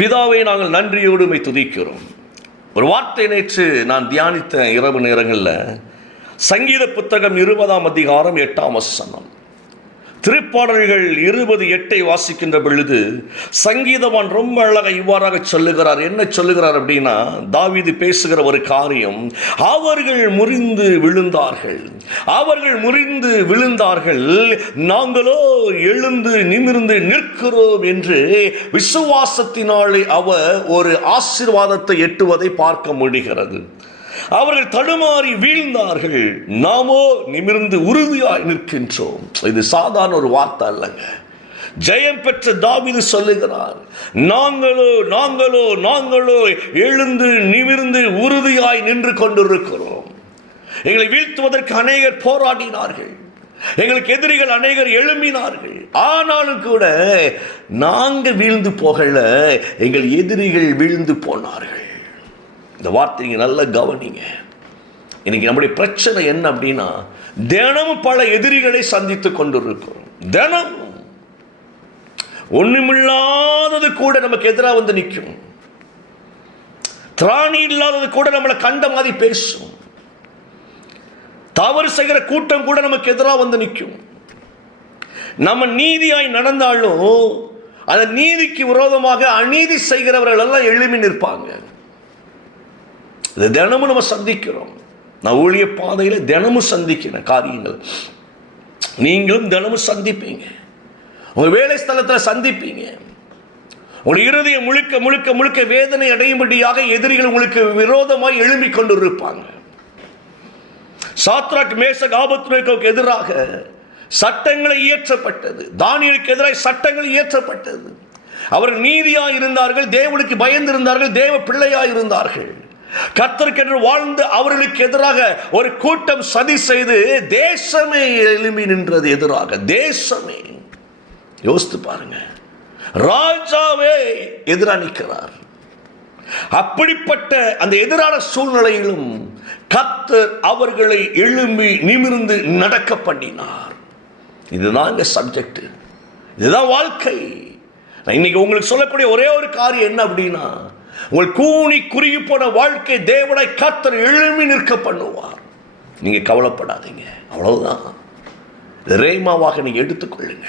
பிதாவை நாங்கள் நன்றியோடுமை துதிக்கிறோம். ஒரு வார்த்தை நேற்று நான் தியானித்த இரவு நேரங்களில் சங்கீத புத்தகம் இருபதாம் அதிகாரம் எட்டாம் வசனம். திருப்பாடல்கள் இருபது எட்டை வாசிக்கின்ற பொழுது சங்கீதவான் ரொம்ப அழகாக இவ்வாறாக சொல்லுகிறார். என்ன சொல்லுகிறார் அப்படின்னா தாவீது பேசுகிற ஒரு காரியம் அவர்கள் முறிந்து விழுந்தார்கள். அவர்கள் முறிந்து விழுந்தார்கள். நாங்களோ எழுந்து நிமிர்ந்து நிற்கிறோம் என்று விசுவாசத்தினாலே அவர் ஒரு ஆசீர்வாதத்தை எட்டுவதை பார்க்க முடிகிறது. அவர்கள் தடுமாறி வீழ்ந்தார்கள். நாமோ நிமிர்ந்து உறுதியாய் நிற்கின்றோம். இது சாதாரண ஒரு வார்த்தை அல்லங்க. ஜெயம் பெற்ற தாவிது சொல்லுகிறார் நாங்களோ நாங்களோ நாங்களோ எழுந்து நிமிர்ந்து உறுதியாய் நின்று கொண்டிருக்கிறோம். எங்களை வீழ்த்துவதற்கு அநேகர் போராடினார்கள். எங்களுக்கு எதிரிகள் அநேகர் எழும்பினார்கள். ஆனாலும் கூட நாங்க வீழ்ந்து போகல. எங்கள் எதிரிகள் வீழ்ந்து போனார்கள். இந்த வார்த்தை நீங்கள் நல்லா கவனிங்க. இன்னைக்கு நம்முடைய பிரச்சனை என்ன அப்படின்னா தினமும் பல எதிரிகளை சந்தித்து கொண்டிருக்கிறோம். தினம் ஒண்ணுமில்லாதது கூட நமக்கு எதிராக வந்து நிற்கும். திராணி இல்லாதது கூட நம்மளை கண்ட மாதிரி பேசும். தவறு செய்கிற கூட்டம் கூட நமக்கு எதிராக வந்து நிற்கும். நம்ம நீதியாய் நடந்தாலும் அந்த நீதிக்கு விரோதமாக அநீதி செய்கிறவர்கள் எல்லாம் எழுமி நிற்பாங்க. இது தினமும் நம்ம சந்திக்கிறோம். நான் ஊழிய பாதையில் தினமும் சந்திக்கிறேன் காரியங்கள். நீங்களும் தினமும் சந்திப்பீங்க. உங்கள் வேலை ஸ்தலத்தில் சந்திப்பீங்க. உங்கள் இருதயம் முழுக்க முழுக்க முழுக்க வேதனை அடையும்படியாக எதிரிகள் உங்களுக்கு விரோதமாய் கொண்டு இருப்பாங்க சாத்ராக் மேசக் ஆபத்துக்கு எதிராக சட்டங்களை இயற்றப்பட்டது. தானியலுக்கு எதிராக சட்டங்கள் இயற்றப்பட்டது. அவர்கள் நீதியாக இருந்தார்கள் தேவனுக்கு பயந்திருந்தார்கள் தேவ பிள்ளையாக இருந்தார்கள். கத்தருக்கென்று வாழ்ந்து அவர்களுக்கு எதிராக ஒரு கூட்டம் சதி செய்து தேசமே எழும்பி நின்றது எதிராக. தேசமே. யோசித்து பாருங்க. ராஜாவே எதிராக நிற்கிறார். அப்படிப்பட்ட அந்த எதிரான சூழ்நிலையிலும் கத்தர் அவர்களை எழும்பி நிமிர்ந்து நடக்க பண்ணினார். இதுதான் இந்த சப்ஜெக்ட் இதுதான் வாழ்க்கை. இன்னைக்கு உங்களுக்கு சொல்லக்கூடிய ஒரே ஒரு காரியம் என்ன அப்படின்னா உங்கள் கூனி குறுகி போன வாழ்க்கை தேவனை கத்தர் எழுமி நிற்க பண்ணுவார். நீங்க கவலைப்படாதீங்க. அவ்வளவுதான். ரேமாவாக நீங்க எடுத்துக்கொள்ளுங்க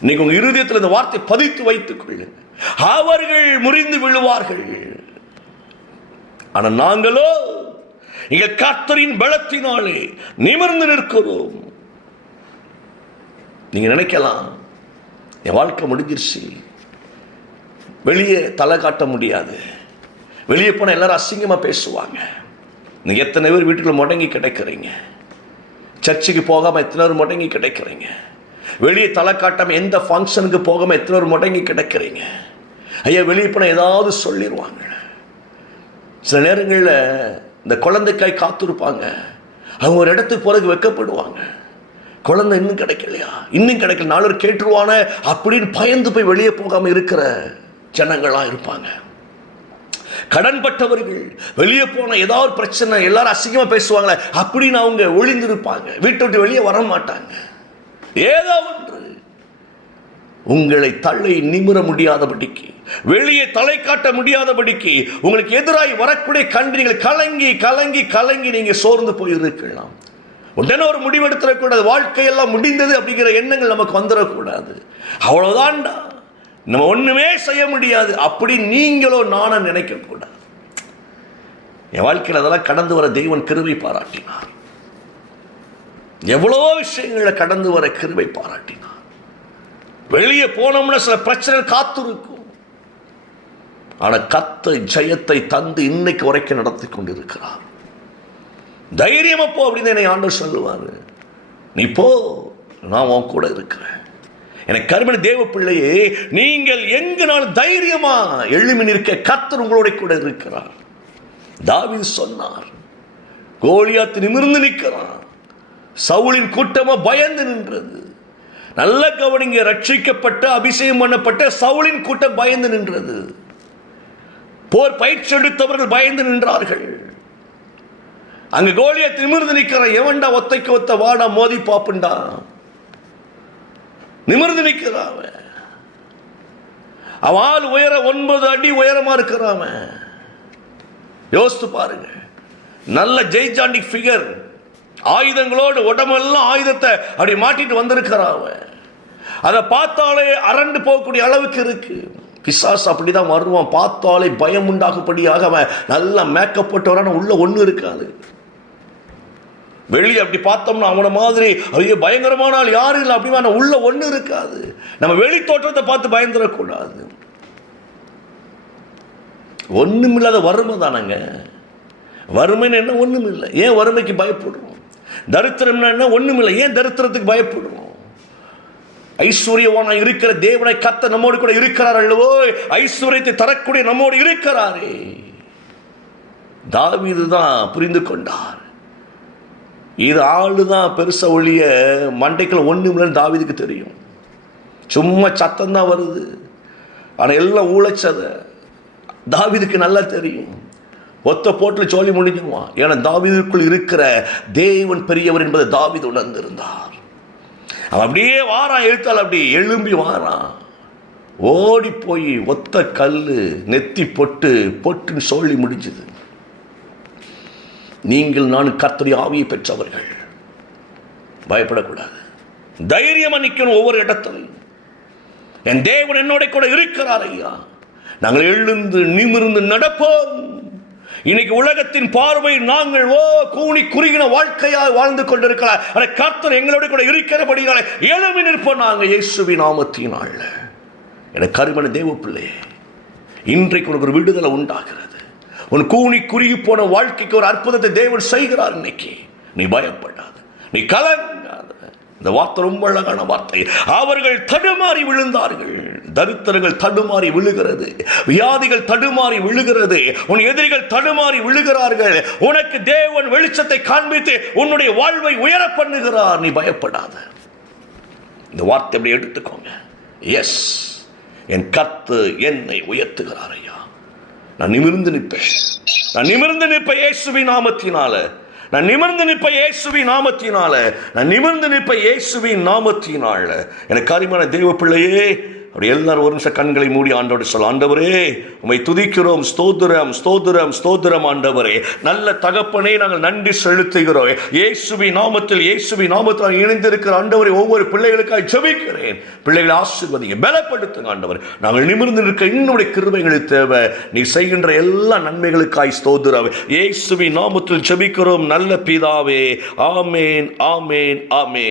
இன்னைக்கு உங்க இருதயத்தில் இந்த வார்த்தை பதித்து வைத்துக் கொள்ளுங்க. அவர்கள் முறிந்து விழுவார்கள். ஆனா நாங்களோ இங்க கர்த்தரின் பலத்தினாலே நிமிர்ந்து நிற்கிறோம். நீங்க நினைக்கலாம் என் வாழ்க்கை முடிஞ்சிருச்சு. வெளியே தலை காட்ட முடியாது. வெளியே போனால் எல்லாரும் அசிங்கமாக பேசுவாங்க. நீங்கள் எத்தனை பேர் வீட்டுக்குள்ள முடங்கி கிடைக்கிறீங்க? சர்ச்சுக்கு போகாமல் எத்தனை பேர் முடங்கி கிடைக்கிறீங்க? வெளியே தலை காட்டாமல் எந்த ஃபங்க்ஷனுக்கு போகாமல் எத்தனை பேர் முடங்கி கிடைக்கிறீங்க? ஐயா வெளியே போனால் ஏதாவது சொல்லிடுவாங்க சில நேரங்களில் இந்த குழந்தைக்காய் காத்திருப்பாங்க. அவங்க ஒரு இடத்துக்கு போகிறதுக்கு வெக்கப்படுவாங்க. குழந்தை இன்னும் கிடைக்கலையா? இன்னும் கிடைக்கல. நாலு கேட்டுருவானே அப்படின்னு பயந்து போய் வெளியே போகாமல் இருக்கிற ஜனங்களாக இருப்பாங்க. கடன்பட்டவர்கள் வெளியே போன ஏதாவது பிரச்சனை எல்லாரும் அசிங்கமாக பேசுவாங்களே அப்படின்னு அவங்க ஒளிந்திருப்பாங்க. வீட்டை விட்டு வெளியே வர மாட்டாங்க. ஏதோ ஒன்று. உங்களை தள்ளை நிமிர முடியாதபடிக்கு வெளியே தலை காட்ட முடியாதபடிக்கு உங்களுக்கு எதிராய் வரக்கூடிய கண்டு நீங்கள் கலங்கி கலங்கி கலங்கி நீங்கள் சோர்ந்து போயிருக்கலாம். உடனே ஒரு முடிவெடுத்துடக்கூடாது வாழ்க்கையெல்லாம் முடிந்தது அப்படிங்கிற எண்ணங்கள் நமக்கு வந்துடக்கூடாது அவ்வளோதான்டா நம்ம ஒண்ணுமே செய்ய முடியாது. அப்படி நீங்களோ நானும் நினைக்க கூடாது. என் வாழ்க்கையில் அதெல்லாம் கடந்து வர தெய்வன் கிருவி பாராட்டினார். எவ்வளோ விஷயங்களை கடந்து வர கிருவை பாராட்டினார். வெளியே போனோம்னா சில பிரச்சனை காத்திருக்கும். ஆனா கத்தை ஜெயத்தை தந்து இன்னைக்கு வரைக்கும் நடத்தி கொண்டிருக்கிறார். தைரியமா போ அப்படின்னு என்னை ஆண்டு சொல்லுவாரு. நீ போ நான் உன் கூட இருக்கிறேன். எனக்கு கருமணி தேவ பிள்ளையே நீங்கள் எங்கு நான் தைரியமா எழுமி நிற்க கத்தர் உங்களோட கூட இருக்கிறார். தாவின் சொன்னார் கோலியாத்து நிமிர்ந்து நிற்கிறான். சவுளின் கூட்டமா பயந்து நின்றது. நல்ல கவனிங்க ரட்சிக்கப்பட்ட அபிஷேகம் பண்ணப்பட்ட சவுளின் கூட்டம் பயந்து நின்றது. போர் பயிற்சி எடுத்தவர்கள் பயந்து நின்றார்கள். அங்க கோலியத் திமிர்ந்து நிற்கிற எவன்டா ஒத்தைக்கு ஒத்த வாடா மோதி பாப்புண்டான் நிமிர்ந்து நிற்கிறான் அவள் உயர ஒன்பது அடி உயரமா இருக்கிறான் யோசித்து பாருங்க நல்ல ஜெய்சாண்டி ஃபிகர் ஆயுதங்களோடு உடம்பெல்லாம் ஆயுதத்தை அப்படி மாட்டிட்டு வந்திருக்கிறான் அவன். அதை பார்த்தாலே அரண்டு போகக்கூடிய அளவுக்கு இருக்கு. பிசாஸ் அப்படிதான் வருவான். பார்த்தாலே பயம் உண்டாகும்படியாக அவன் நல்லா மேக்கப் போட்டு வரான உள்ள ஒன்று இருக்காது. வெளியே அப்படி பார்த்தோம்னா அவனை மாதிரி ஐயோ பயங்கரமான ஆள் யாரும் இல்லை அப்படி உள்ள ஒண்ணு இருக்காது. நம்ம வெளி தோற்றத்தை பார்த்து பயந்துடக்கூடாது. ஒண்ணுமில்லாத வறுமை தானங்க. வறுமைன்னு என்ன? ஒன்றும் இல்லை. ஏன் வறுமைக்கு பயப்படுறோம்? தரித்திரம்னா என்ன? ஒன்றும் இல்லை. ஏன் தரித்திரத்துக்கு பயப்படுறோம்? ஐஸ்வர்யவான இருக்கிற தேவனை கத்த நம்மோடு கூட இருக்கிறார் அல்லவோ? ஐஸ்வர்யத்தை தரக்கூடிய நம்மோடு இருக்கிறாரே. தாவிது தான் புரிந்து கொண்டார். இது ஆளு தான் பெருசாக ஒழிய மண்டைக்கில் ஒன்றும் இல்லைன்னு தாவிதுக்கு தெரியும். சும்மா சத்தம் தான் வருது. ஆனால் எல்லாம் ஊழச்சதை தாவிதுக்கு நல்லா தெரியும். ஒத்த போட்டில் சோழி முடிஞ்சுவான் ஏன்னா தாவிதுக்குள் இருக்கிற தேவன் பெரியவர் என்பதை தாவிது உணர்ந்திருந்தார். அவன் அப்படியே வாரான் எழுத்தால் அப்படி எழும்பி வாரான். ஓடி போய் ஒத்த கல் நெத்தி பொட்டு பொட்டுன்னு சொல்லி முடிஞ்சுது. நீங்கள் நான் கர்த்தரி ஆவியை பெற்றவர்கள். பயப்படக்கூடாது. தைரியமாக நிற்கணும் ஒவ்வொரு இடத்திலும். என் தேவன் என்னோட கூட இருக்கிறார் ஐயா. நாங்கள் எழுந்து நிமிர்ந்து நடப்போம். இன்னைக்கு உலகத்தின் பார்வை நாங்கள் ஓ கூணி குறுகின வாழ்க்கையாக வாழ்ந்து கொண்டிருக்கலாம் ஆனால் கர்த்தர் எங்களோட கூட இருக்கிறபடினால எழுமி நிற்போம் நாங்கள் இயேசுவி நாமத்தினால. எனக்கு கருமன தேவ பிள்ளையே இன்றைக்கு உனக்கு ஒரு விடுதலை உண்டாகிறது. உன் கூணி குறுகி போன வாழ்க்கைக்கு ஒரு அற்புதத்தை தேவன் செய்கிறார் இன்னைக்கு. நீ பயப்படாத. நீ கலங்காத. இந்த வார்த்தை ரொம்ப அழகான வார்த்தை. அவர்கள் தடுமாறி விழுந்தார்கள். தரித்திரங்கள் தடுமாறி விழுகிறது. வியாதிகள் தடுமாறி விழுகிறது. உன் எதிரிகள் தடுமாறி விழுகிறார்கள். உனக்கு தேவன் வெளிச்சத்தை காண்பித்து உன்னுடைய வாழ்வை உயர பண்ணுகிறார். நீ பயப்படாத. இந்த வார்த்தை அப்படி எடுத்துக்கோங்க. எஸ் என் கத்து என்னை உயர்த்துகிறார் ஐயா. நான் நிமிர்ந்து நிற்பேன். நான் நிமிர்ந்து நிற்பேன் இயேசுவி நாமத்தினால. நான் நிமிர்ந்து நிற்ப இயேசுவி நாமத்தினால. நான் நிமிர்ந்து நிற்ப இயேசுவின் நாமத்தினால. எனக்கு அருமையான தெய்வ பிள்ளையே அப்படி எல்லாரும் ஒரு நிமிஷம் கண்களை மூடி ஆண்டோடு சொல்ல ஆண்டவரே உம்மை துதிக்கிறோம் ஸ்தோத்திரம் ஸ்தோத்திரம் ஸ்தோத்திரம் ஆண்டவரே. நல்ல தகப்பனே நாங்கள் நன்றி செலுத்துகிறோம். இயேசுவி நாமத்தில் இயேசுவி நாமத்தில் இணைந்திருக்கிற ஆண்டவரை ஒவ்வொரு பிள்ளைகளுக்காக ஜபிக்கிறேன். பிள்ளைகளை ஆசிர்வதிங்க பலப்படுத்துங்க ஆண்டவர். நாங்கள் நிமிர்ந்து நிற்க இன்னுடைய கிருபைகளுக்கு தேவை. நீ செய்கின்ற எல்லா நன்மைகளுக்காய் ஸ்தோத்திரம். இயேசுவி நாமத்தில் ஜபிக்கிறோம் நல்ல பிதாவே. ஆமேன் ஆமேன் ஆமேன்.